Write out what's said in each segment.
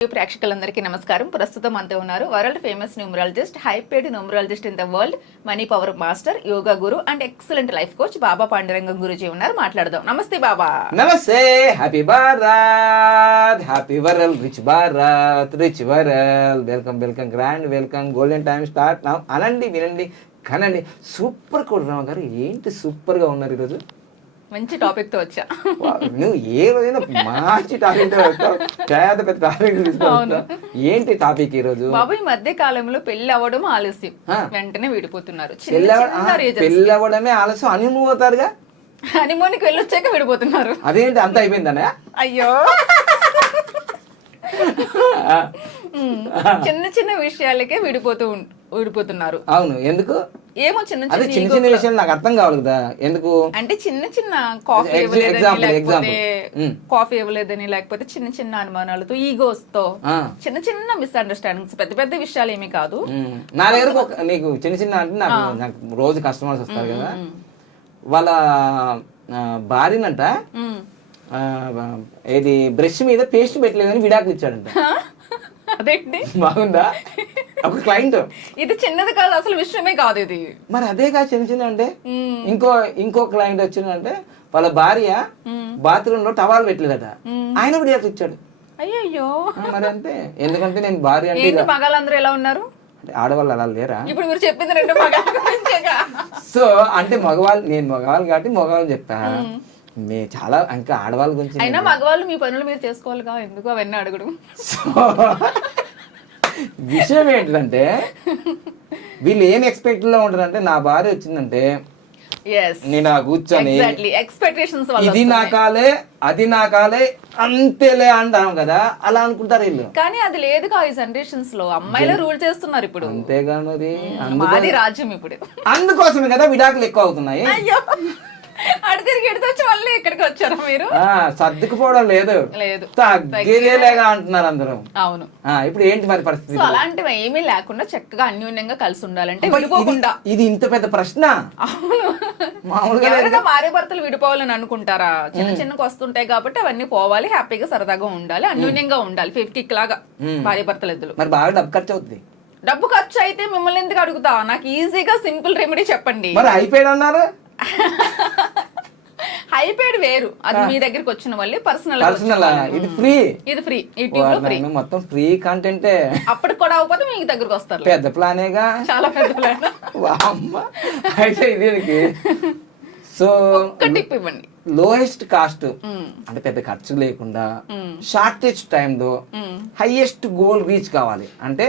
ప్రేక్షకులందరికీ నమస్కారం. ప్రస్తుతం అంతే ఉన్నారు world famous numerologist, high paid numerologist in the world, money power master, yoga guru and excellent life coach Baba Pandurangam Guruji ఉన్నారు. మాట్లాడదాం. నమస్తే బాబా. నమస్తే. Happy Bharat, happy world, rich Bharat, rich world. Welcome welcome, grand welcome. Golden time start now. అనండి, వినండి, కనండి. Super కోటరావు గారు, ఏంటి super గా ఉన్నారు ఈరోజు. మంచి టాపిక్ తో వచ్చా. నువ్వు ఏ రోజైనా మంచి టాపిక్ పెద్ద పెద్ద టాపిక్ తీసుకుంటావు. ఏంటి టాపిక్ ఈ రోజు? బాబు, ఈ మధ్య కాలంలో పెళ్లి అవ్వడం ఆలస్యం, వెంటనే విడిపోతున్నారు. పెళ్లి అవ్వడమే ఆలస్యం, హనీమూన్ పోతారుగా. హనీమూన్కి వెళ్ళొచ్చాక విడిపోతున్నారు. అదేంటి అంత అయిపోయిందనే? అయ్యో, చిన్న చిన్న విషయాలకే విడిపోతున్నారు. అవును, ఎందుకు? ఏమో చిన్న చిన్న విషయాలు నాకు అర్థం కావాలి కదా, ఎందుకు అంటే చిన్న చిన్న కాఫీ ఇవ్వలేదని, లేకపోతే చిన్న చిన్న అనుమానాలతో, ఈగోస్ తో, చిన్న చిన్న మిస్అండర్స్టాండింగ్స్, పెద్ద పెద్ద విషయాలు ఏమీ కాదు. నా దగ్గర నీకు చిన్న చిన్న అంటే నాకు రోజు కస్టమర్స్ వస్తారు కదా, వాళ్ళ భార్యనంట ఏది బ్రష్ మీద పేస్ట్ పెట్టలేదని విడాకులు ఇచ్చాడంట. అదేంటి, బాగుందా? ఒక క్లయింట్, ఇది చిన్నది కాదు, అసలు విషయమే కాదు ఇది. మరి అదే కాదు చిన్న చిన్న అంటే. ఇంకో క్లయింట్ వచ్చిందంటే వాళ్ళ భార్య బాత్రూమ్ లో టవాల్ పెట్టలేదట, ఆయన విడాకులు ఇచ్చాడు. అయ్యో, మరి అంతే. ఎందుకంటే నేను భార్య అంటే మగాళ్ళందరూ ఎలా ఉన్నారు? ఆడవాళ్ళు అలా లేరా? ఇప్పుడు మీరు చెప్పింది రెండు మగాళ్ళ. సో అంటే మగవాళ్ళు, నేను మగవాళ్ళు కాబట్టి మగవాళ్ళు చెప్తా. చాలా ఇంకా ఆడవాళ్ళ గురించి. అయినా మగవాళ్ళు మీ పనులు మీరు చేసుకోవాలిగా, ఎందుకు అవన్నీ అడగడం. విషయం ఏంటంటే వీళ్ళు ఏం ఎక్స్పెక్ట్ లో ఉంటారంటే, నా భార్య వచ్చిందంటే నేను కూర్చొని ఇది నా కాలే అది నా కాలే అంతేలే అంటాం కదా, అలా అనుకుంటారు వీళ్ళు. కానీ అది లేదు ఈ జనరేషన్స్ లో, అమ్మాయిలే రూల్ చేస్తున్నారు ఇప్పుడు. అంతేగా మరి, మాది రాజ్యం ఇప్పుడు. అందుకోసమే కదా విడాకులు ఎక్కువ అవుతున్నాయి. అడితిరిగి వచ్చి మళ్ళీ ఇక్కడికి వచ్చారా మీరు? సర్దుకుపోవడం లేదు, తగ్గేదేలేగా అంటున్నారు అందరూ. అవును. ఇప్పుడు ఏంటి మరి పరిస్థితి? అలాంటివి ఏమీ లేకుండా చక్కగా అన్యోన్యంగా కలిసి ఉండాలంటే విడిపోకుండా. ఇది ఇంత పెద్ద ప్రశ్న. అవును, మామూలుగా భార్య భర్తలు విడిపోవాలని అనుకుంటారా? చిన్న చిన్నకి వస్తుంటాయి కాబట్టి అవన్నీ పోవాలి, హ్యాపీగా సరదాగా ఉండాలి, అన్యోన్యంగా ఉండాలి. 50 లాగా భార్య భర్తలు ఇద్దరు. మరి బాగా డబ్బు ఖర్చు అవుతుంది. డబ్బు ఖర్చు అయితే మిమ్మల్ని ఎందుకు అడుగుతా? నాకు ఈజీగా సింపుల్ రెమెడీ చెప్పండి. మరి అయిపోయాడు అన్నారు. హైపేడ్ వేరు, అది మీ దగ్గరికి వచ్చిన వాళ్ళే పర్సనల్. ఇది ఫ్రీ, ఇది ఫ్రీ, మొత్తం ఫ్రీ కంటెంటే. అప్పటికి కూడా అవ్వకపోతే మీ దగ్గరకు వస్తారు. పెద్ద ప్లానేగా, చాలా పెద్ద ప్లాన్. అయితే ఇది సో టిప్ ఇవ్వండి. లోయెస్ట్ కాస్ట్ అంటే పెద్ద ఖర్చు లేకుండా, షార్టెస్ట్ టైంలో హైయెస్ట్ గోల్ రీచ్ కావాలి అంటే,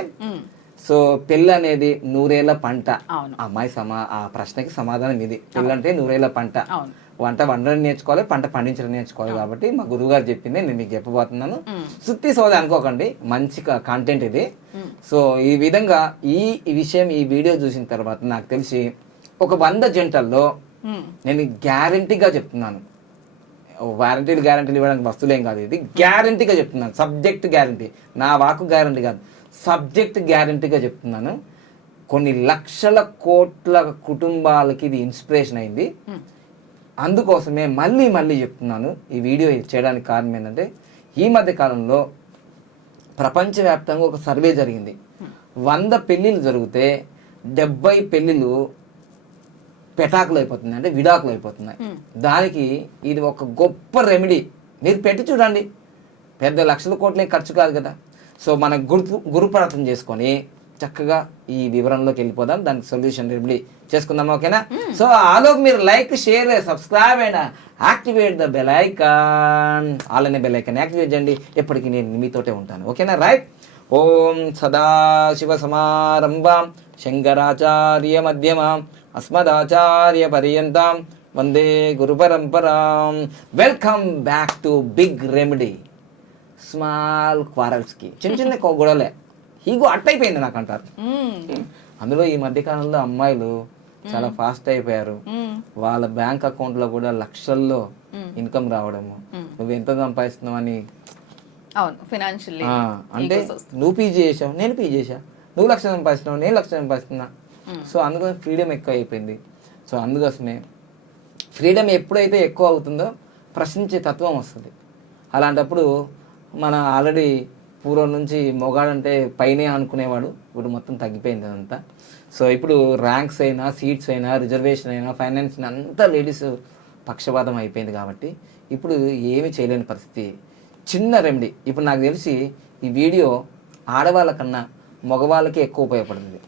సో పెళ్ళి అనేది 100 ఏళ్ల పంట. అమ్మాయి ఆ ప్రశ్నకి సమాధానం ఇది. పెళ్ళి అంటే 100 ఏళ్ల పంట. వంట వండడం నేర్చుకోవాలి, పంట పండించడం నేర్చుకోవాలి. కాబట్టి మా గురువు గారు చెప్పింది నేను మీకు చెప్పబోతున్నాను. సుత్తి సోద అనుకోకండి, మంచి కంటెంట్ ఇది. సో ఈ విధంగా ఈ విషయం ఈ వీడియో చూసిన తర్వాత నాకు తెలిసి ఒక 100 జంటల్లో నేను గ్యారంటీగా చెప్తున్నాను, గ్యారంటీలు ఇవ్వడానికి వస్తువులేం కాదు, ఇది గ్యారంటీగా చెప్తున్నాను. సబ్జెక్ట్ గ్యారంటీ, నా వాకు గ్యారంటీ కాదు, సబ్జెక్ట్ గ్యారంటీగా చెప్తున్నాను. కొన్ని లక్షల కోట్ల కుటుంబాలకి ఇది ఇన్స్పిరేషన్ అయింది. అందుకోసమే మళ్ళీ చెప్తున్నాను. ఈ వీడియో చేయడానికి కారణం ఏంటంటే, ఈ మధ్య కాలంలో ప్రపంచవ్యాప్తంగా ఒక సర్వే జరిగింది. 100 పెళ్ళిళ్ళు జరిగితే 70 పెళ్ళిళ్ళు పెటాకులు అయిపోతున్నాయి, అంటే విడాకులు అయిపోతున్నాయి. దానికి ఇది ఒక గొప్ప రెమెడీ. మీరు పెట్టి చూడండి, పెద్ద లక్షల కోట్లే ఖర్చు కాదు కదా. సో మనం గురుప్రార్థన చేసుకొని చక్కగా ఈ వివరంలోకి వెళ్ళిపోదాం, దానికి సొల్యూషన్ రెమెడీ చేసుకుందాం. ఓకేనా? సో ఆలోపు మీరు like, share, subscribe and activate the bell icon. అలానే బెల్ ఐకాన్ యాక్టివేట్ చేయండి, ఎప్పటికీ నేను మీతోటే ఉంటాను. ఓకేనా? రైట్. ఓం సదాశివ సమారంభాం శంకరాచార్య మధ్యమాం అస్మదాచార్య పర్యంతం వందే గురు పరంపరాం. Welcome back to big remedy. Small quarrels కి, చిన్న గొడవలే హీగో అట్టయిపోయింది నాకు అంటారు. అందులో ఈ మధ్య కాలంలో అమ్మాయిలు చాలా ఫాస్ట్ అయిపోయారు. వాళ్ళ బ్యాంక్ అకౌంట్ లో కూడా లక్షల్లో ఇన్కమ్ రావడము, నువ్వు ఎంత సంపాదిస్తున్నావు అని. అంటే నువ్వు పీజీ చేసావు, నేను పీజీ చేసా, నువ్వు 1,00,000 సంపాదిస్తున్నావు, నేను 1,00,000 సంపాదిస్తున్నా. సో అందుకోసం ఫ్రీడమ్ ఎక్కువ అయిపోయింది. సో అందుకోసమే ఫ్రీడమ్ ఎప్పుడైతే ఎక్కువ అవుతుందో ప్రశ్నించే తత్వం వస్తుంది. అలాంటప్పుడు మన ఆల్రెడీ పూర్వం నుంచి మొగాడంటే పైనే అనుకునేవాడు, ఇప్పుడు మొత్తం తగ్గిపోయింది అదంతా. సో ఇప్పుడు ర్యాంక్స్ అయినా, సీట్స్ అయినా, రిజర్వేషన్ అయినా, ఫైనాన్స్ అంతా లేడీస్ పక్షపాతం అయిపోయింది కాబట్టి ఇప్పుడు ఏమీ చేయలేని పరిస్థితి. చిన్న రెమెడీ ఇప్పుడు నాకు తెలిసి ఈ వీడియో ఆడవాళ్ళ కన్నా మగవాళ్ళకి ఎక్కువ ఉపయోగపడుతుంది.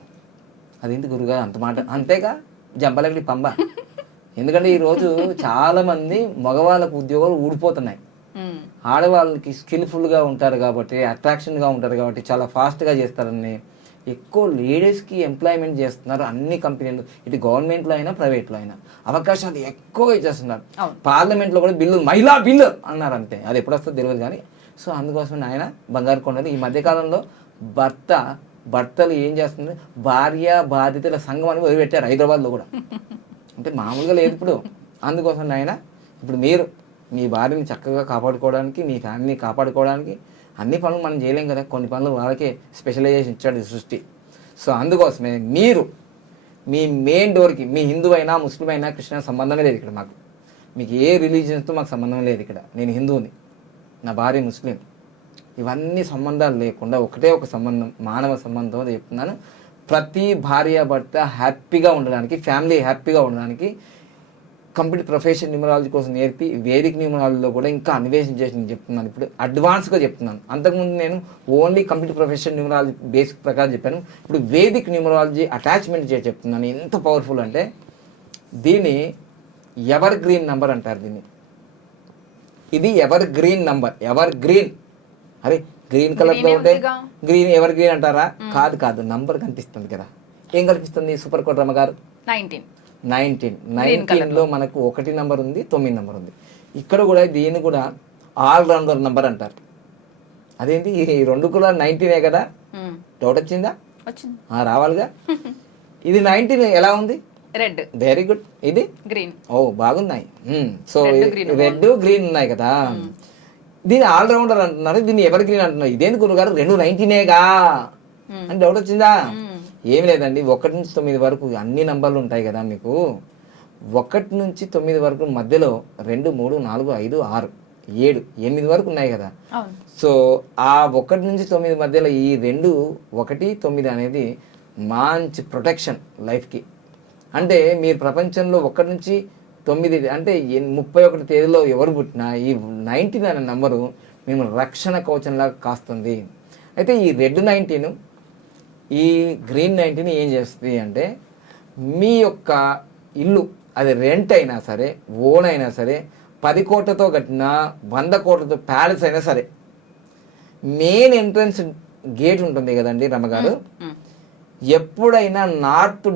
అదేంటి గురుగారు అంత మాట? అంతేగా జంపలకి పంబ. ఎందుకంటే ఈరోజు చాలామంది మగవాళ్ళకు ఉద్యోగాలు ఊడిపోతున్నాయి. ఆడవాళ్ళకి స్కిల్ఫుల్గా ఉంటారు కాబట్టి, అట్రాక్షన్గా ఉంటారు కాబట్టి చాలా ఫాస్ట్గా చేస్తారని ఎక్కువ లేడీస్కి ఎంప్లాయ్మెంట్ చేస్తున్నారు అన్ని కంపెనీలు, ఇటు గవర్నమెంట్లో అయినా ప్రైవేట్లో అయినా అవకాశాలు ఎక్కువగా ఇచ్చేస్తున్నారు. పార్లమెంట్లో కూడా బిల్లు, మహిళా బిల్లు అన్నారు అంతే, అది ఎప్పుడు వస్తుందో తెలియదు కానీ. సో అందుకోసం ఆయన బంగారు కొండలు ఈ మధ్యకాలంలో భర్తలు ఏం చేస్తుంది, భార్య బాధితుల సంఘం అని వదిలిపెట్టారు హైదరాబాద్లో కూడా. అంటే మామూలుగా లేదు ఇప్పుడు. అందుకోసం ఆయన ఇప్పుడు మీరు మీ భార్యని చక్కగా కాపాడుకోవడానికి, మీ ఫ్యామిలీని కాపాడుకోవడానికి అన్ని పనులు మనం చేయలేం కదా, కొన్ని పనులు వాళ్ళకే స్పెషలైజేషన్ ఇచ్చాడు సృష్టి. సో అందుకోసమే మీరు మీ మెయిన్ డోర్కి, మీ హిందూ అయినా, ముస్లిం అయినా, క్రిస్టియన్ సంబంధమే లేదు ఇక్కడ మాకు. మీకు ఏ రిలీజియన్స్తో మాకు సంబంధం లేదు ఇక్కడ. నేను హిందువుని, నా భార్య ముస్లిం, ఇవన్నీ సంబంధాలు లేకుండా ఒకటే ఒక సంబంధం, మానవ సంబంధం చెప్తున్నాను. ప్రతి భార్య భర్త హ్యాపీగా ఉండడానికి, ఫ్యామిలీ హ్యాపీగా ఉండడానికి కంప్లీట్ ప్రొఫెషన్ న్యూమరాలజీ కోసం నేర్పి వేదిక్ న్యూమరాలజీలో కూడా ఇంకా అన్వేషణ చేసి నేను చెప్తున్నాను. ఇప్పుడు అడ్వాన్స్గా చెప్తున్నాను. అంతకుముందు నేను only complete profession numerology basic ప్రకారం చెప్పాను. ఇప్పుడు వేదిక్ న్యూమరాలజీ అటాచ్మెంట్ చేసి చెప్తున్నాను. ఎంత పవర్ఫుల్ అంటే దీన్ని ఎవర్ గ్రీన్ నంబర్ అంటారు. ఇది ever green number. Ever green, అరే గ్రీన్ కలర్లో ఉంటే గ్రీన్ ఎవర్ గ్రీన్ అంటారా? కాదు, నంబర్ కనిపిస్తుంది కదా. ఏం కనిపిస్తుంది? సూపర్ కోట్ రమ్మగారు 19లో మనకు 1 నంబర్ ఉంది, 9 నంబర్ ఉంది. ఇక్కడ కూడా దీన్ని కూడా ఆల్ రౌండర్ నంబర్ అంటారు. అదేంటి ఈ రెండు కూడా 19 కదా? డౌట్ వచ్చిందా? రావాలిగా. ఇది 19 ఎలా ఉంది? రెడ్. Very good. ఇది గ్రీన్. ఓ బాగున్నాయి. సో రెడ్ గ్రీన్ ఉన్నాయి కదా. దీన్ని ఆల్ రౌండర్ అంటున్నారు, దీన్ని ఎవర్ గ్రీన్ అంటున్నారు. ఇదేంటి గురుగారు 2 19గా అని డౌట్ వచ్చిందా? ఏమి లేదండి, 1 నుంచి 9 వరకు అన్ని నంబర్లు ఉంటాయి కదా మీకు. 1 నుంచి 9 వరకు మధ్యలో 2, 3, 4, 5, 6, 7, 8 వరకు ఉన్నాయి కదా. సో ఆ 1 నుంచి 9 మధ్యలో ఈ 2, 1, 9 అనేది మంచి ప్రొటెక్షన్ లైఫ్కి. అంటే మీరు ప్రపంచంలో 1 నుంచి 9 అంటే 31 తేదీలో ఎవరు పుట్టినా ఈ 19 అనే నంబరు మేము రక్షణ కవచంలాగా కాస్తుంది. అయితే ఈ రెడ్ 19 ఈ గ్రీన్ 19 ఏం చేస్తుంది అంటే మీ యొక్క ఇల్లు అది రెంట్ అయినా సరే, ఓన్ అయినా సరే, 10 కోట్లతో కట్టినా, 100 కోట్లతో ప్యాలెస్ అయినా సరే, మెయిన్ ఎంట్రన్స్ గేట్ ఉంటుంది కదండి రమ్మగారు, ఎప్పుడైనా నార్త్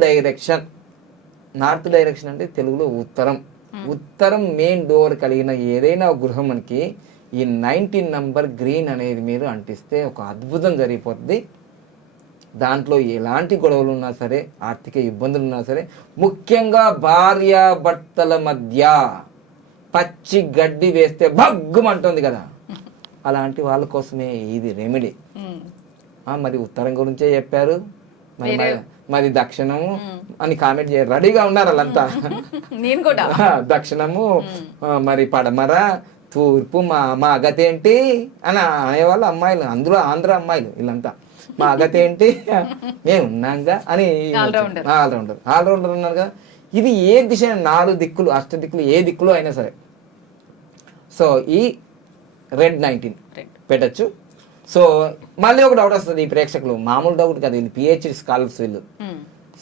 డైరెక్షన్ అంటే తెలుగులో ఉత్తరం మెయిన్ డోర్ కలిగిన ఏదైనా గృహం మనకి ఈ 19 నంబర్ గ్రీన్ అనేది మీరు అంటిస్తే ఒక అద్భుతం జరిగిపోతుంది. దాంట్లో ఎలాంటి గొడవలు ఉన్నా సరే, ఆర్థిక ఇబ్బందులు ఉన్నా సరే, ముఖ్యంగా భార్య భర్తల మధ్య పచ్చి గడ్డి వేస్తే భగ్గుమంటుంది కదా, అలాంటి వాళ్ళ కోసమే ఇది రెమెడీ. మరి ఉత్తరం గురించే చెప్పారు, మరి దక్షిణము అని కామెంట్ చేయాలి. రెడీగా ఉన్నారు వాళ్ళంతా. దక్షిణము, మరి పడమర, తూర్పు, మా గతి ఏంటి అని అనేవాళ్ళు అమ్మాయిలు, అందులో ఆంధ్ర అమ్మాయిలు వీళ్ళంతా. మా గతి ఏంటి, మేము ఉన్నాంగా అని ఆల్రౌండర్ ఉన్నారు కదా. ఇది ఏ దిశ, 4 దిక్కులు, 8 దిక్కులు, ఏ దిక్కులు అయినా సరే. సో ఈ రెడ్ 19 పెట్టచ్చు. సో మళ్ళీ ఒక డౌట్ వస్తుంది ఈ ప్రేక్షకులు, మామూలు డౌట్ కదా, వీళ్ళు పిహెచ్డి స్కాలర్స్ వీళ్ళు.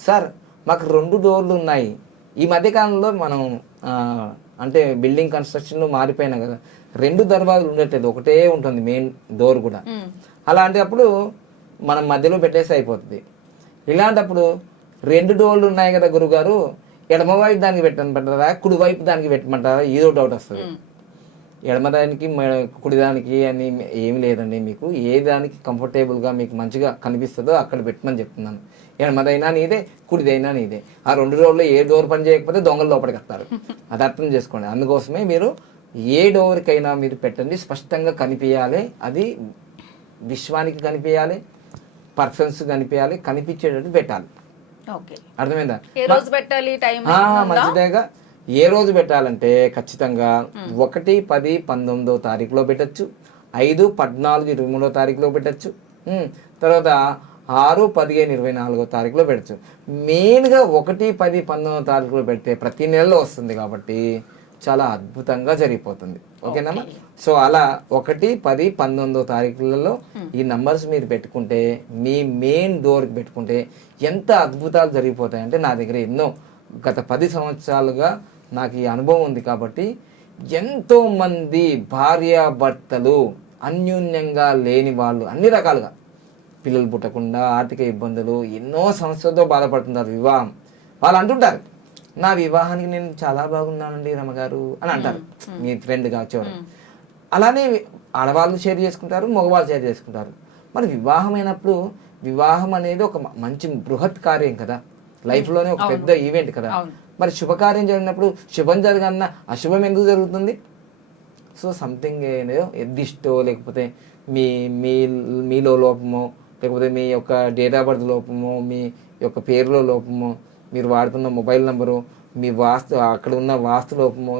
సార్ మాకు 2 డోర్లు ఉన్నాయి. ఈ మధ్యకాలంలో మనం అంటే బిల్డింగ్ కన్స్ట్రక్షన్లో మారిపోయినా కదా, 2 దర్వాజాలు ఉండట్లేదు, ఒకటే ఉంటుంది మెయిన్ డోర్ కూడా. అలాంటప్పుడు మనం మధ్యలో పెట్టేసి అయిపోతుంది. ఇలాంటప్పుడు 2 డోర్లు ఉన్నాయి కదా గురుగారు, ఎడమవైపు దానికి పెట్టమంటారా, కుడివైపు దానికి పెట్టమంటారా? ఏదో డౌట్ వస్తుంది. ఎడమదానికి కుడిదానికి అని ఏమి లేదండి. మీకు ఏ దానికి కంఫర్టబుల్గా మీకు మంచిగా కనిపిస్తుందో అక్కడ పెట్టమని చెప్తున్నాను. ఎడమదైనా నీదే, కుడిదైనా నీదే. ఆ 2 డోర్లో ఏ డోర్ పని చేయకపోతే దొంగలు లోపలికి వస్తారు, అది అర్థం చేసుకోండి. అందుకోసమే మీరు ఏ డోర్కైనా మీరు పెట్టండి, స్పష్టంగా కనిపించాలి. అది విశ్వానికి కనిపించాలి, పర్సన్స్ కనిపించాలి, కనిపించేటట్టు పెట్టాలి. అర్థమైందా? మంచిదేగా. ఏ రోజు పెట్టాలంటే ఖచ్చితంగా 1, 10, 19 తారీఖులో పెట్టచ్చు, 5, 14, 23వ తారీఖులో పెట్టచ్చు. తర్వాత 6, 15, 24వ తారీఖులో పెట్టచ్చు. మెయిన్గా 1, 10, 19వ తారీఖులో పెడితే ప్రతి నెలలో వస్తుంది కాబట్టి చాలా అద్భుతంగా జరిగిపోతుంది. ఓకేనా? సో అలా 1, 10, 19వ తారీఖులలో ఈ నంబర్స్ మీరు పెట్టుకుంటే, మీ మెయిన్ డోర్కి పెట్టుకుంటే ఎంత అద్భుతాలు జరిగిపోతాయంటే, నా దగ్గర ఎన్నో గత 10 సంవత్సరాలుగా నాకు ఈ అనుభవం ఉంది కాబట్టి ఎంతోమంది భార్యాభర్తలు అన్యోన్యంగా లేని వాళ్ళు అన్ని రకాలుగా పిల్లలు పుట్టకుండా ఆర్థిక ఇబ్బందులు ఎన్నో సమస్యలతో బాధపడుతున్నారు. వివాహం వాళ్ళు అంటుంటారు, నా వివాహానికి నేను చాలా బాగున్నానండి రమగారు అని అంటారు మీ ఫ్రెండ్ కావచ్చు. అలానే ఆడవాళ్ళు షేర్ చేసుకుంటారు, మగవాళ్ళు షేర్ చేసుకుంటారు. మరి వివాహం అయినప్పుడు వివాహం అనేది ఒక మంచి బృహత్ కార్యం కదా, లైఫ్లోనే ఒక పెద్ద ఈవెంట్ కదా. మరి శుభకార్యం జరిగినప్పుడు శుభం జరగన్నా అశుభం ఎందుకు జరుగుతుంది? సో సంథింగ్ ఎద్దిష్టో, లేకపోతే మీ మీ మీలో లోపమో, లేకపోతే మీ యొక్క డేట్ ఆఫ్ బర్త్ లోపమో, మీ యొక్క పేరులో లోపమో, మీరు వాడుతున్న మొబైల్ నెంబరు, మీ వాస్తు అక్కడ ఉన్న వాస్తు లోపము,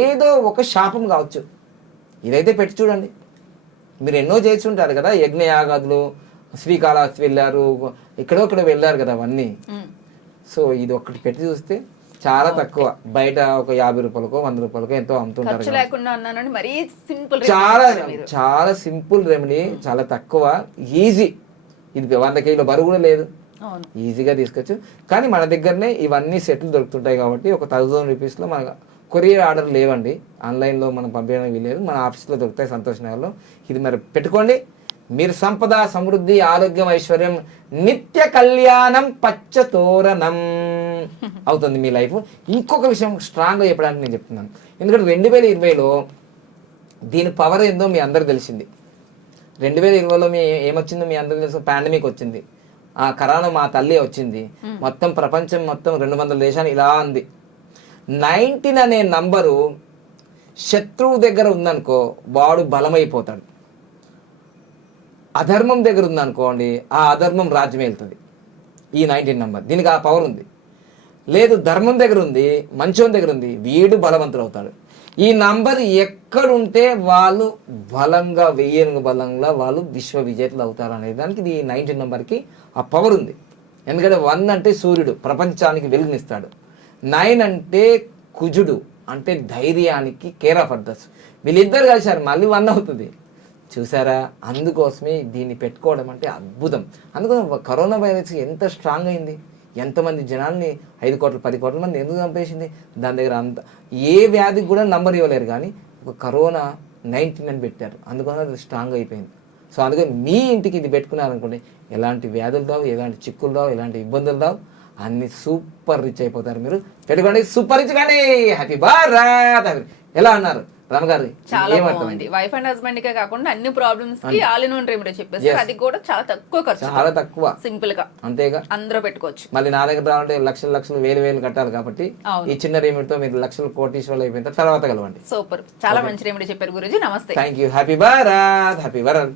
ఏదో ఒక శాపం కావచ్చు. ఇదైతే పెట్టి చూడండి. మీరు ఎన్నో చేస్తుంటారు కదా, యజ్ఞయాగాదులు, శ్రీకాళహస్తి వెళ్ళారు, ఇక్కడ వెళ్ళారు కదా అవన్నీ. సో ఇది ఒక్కటి పెట్టి చూస్తే చాలా తక్కువ, బయట ఒక 50 రూపాయలకో 100 రూపాయలకో ఎంతో అమ్ముతుంటారు. చాలా సింపుల్ రెమెడీ, చాలా తక్కువ, ఈజీ. ఇది 100 కిలోల బరువు కూడా లేదు, ఈజీగా తీసుకోవచ్చు. కానీ మన దగ్గరనే ఇవన్నీ సెట్లు దొరుకుతుంటాయి కాబట్టి ఒక 1000 రూపీస్లో మన కొరియర్ ఆర్డర్ లేవండి, ఆన్లైన్లో మనం పంపించడానికి వీలేదు, మన ఆఫీస్లో దొరుకుతాయి సంతోష్ నగర్లో. ఇది మరి పెట్టుకోండి. మీరు సంపద, సమృద్ధి, ఆరోగ్యం, ఐశ్వర్యం, నిత్య కళ్యాణం, పచ్చతోరణం అవుతుంది మీ లైఫ్. ఇంకొక విషయం స్ట్రాంగ్గా చెప్పడానికి నేను చెప్తున్నాను, ఎందుకంటే 2020లో దీని పవర్ ఏందో మీ అందరికి తెలిసింది. 2020లో ఏమొచ్చిందో మీ అందరికి తెలుసు, పాండమిక్ వచ్చింది, ఆ కరోనా మా తల్లి వచ్చింది, మొత్తం ప్రపంచం మొత్తం 200 దేశాలు ఇలా ఉంది. 19 అనే నంబరు శత్రువు దగ్గర ఉందనుకో వాడు బలమైపోతాడు. అధర్మం దగ్గర ఉందనుకోండి ఆ అధర్మం రాజ్యం వెళ్తుంది. ఈ 19 నంబర్ దీనికి ఆ పవర్ ఉంది. లేదు ధర్మం దగ్గర ఉంది, మంచోని దగ్గర ఉంది, వీడు బలవంతుడు అవుతాడు. ఈ నంబర్ ఎక్కడుంటే వాళ్ళు బలంగా, వెయ్యేనుగు బలంగా వాళ్ళు విశ్వ విజేతలు అవుతారు అనే దానికి ఈ 19 నంబర్కి ఆ పవర్ ఉంది. ఎందుకంటే 1 అంటే సూర్యుడు, ప్రపంచానికి వెలుగునిస్తాడు. 9 అంటే కుజుడు, అంటే ధైర్యానికి కేర్ ఆఫ్ అడ్రస్. వీళ్ళిద్దరు కలిసారు మళ్ళీ 1 అవుతుంది. చూసారా? అందుకోసమే దీన్ని పెట్టుకోవడం అంటే అద్భుతం. అందుకోసం కరోనా వైరస్ ఎంత స్ట్రాంగ్ అయింది, ఎంతమంది జనాల్ని 5 కోట్ల 10 కోట్ల మంది ఎందుకు చంపేసింది? దాని దగ్గర అంత ఏ వ్యాధికి కూడా నంబర్ ఇవ్వలేరు, కానీ ఒక కరోనా 19 అని పెట్టారు, అందుకోసం అది స్ట్రాంగ్ అయిపోయింది. సో అందుకని మీ ఇంటికి ఇది పెట్టుకున్నారనుకోండి, ఎలాంటి వ్యాధులు రావు, ఎలాంటి చిక్కులు రావు, ఎలాంటి ఇబ్బందులు రావు, అన్ని సూపర్ రిచ్ అయిపోతారు. మీరు పెట్టుకోండి, సూపర్ రిచ్ కానీ. హ్యాపీ భారత్. ఎలా అన్నారు రమగారు? చాలా బాగుంది. వైఫ్ అండ్ హస్బెండ్ కే కాకుండా అన్ని ప్రాబ్లమ్స్ కి ఆల్ ఇన్ వన్ రెమెడీ చెప్పేసి, అది కూడా చాలా తక్కువ ఖర్చు, చాలా తక్కువ, సింపుల్ గా, అంతేగా అందరూ పెట్టుకోవచ్చు. మళ్ళీ నా దగ్గర రావాలంటే లక్షలు లక్షలు వేలు కట్టాలి కాబట్టి ఈ చిన్న రెమెడీతో మీరు లక్షలు కోటీశ్వరులు అయిపోయిన తర్వాత కలవండి. సూపర్, చాలా మంచి రెమెడీ చెప్పారు గురూజీ. నమస్తే. Thank you. Happy Bharat. Happy Bharat.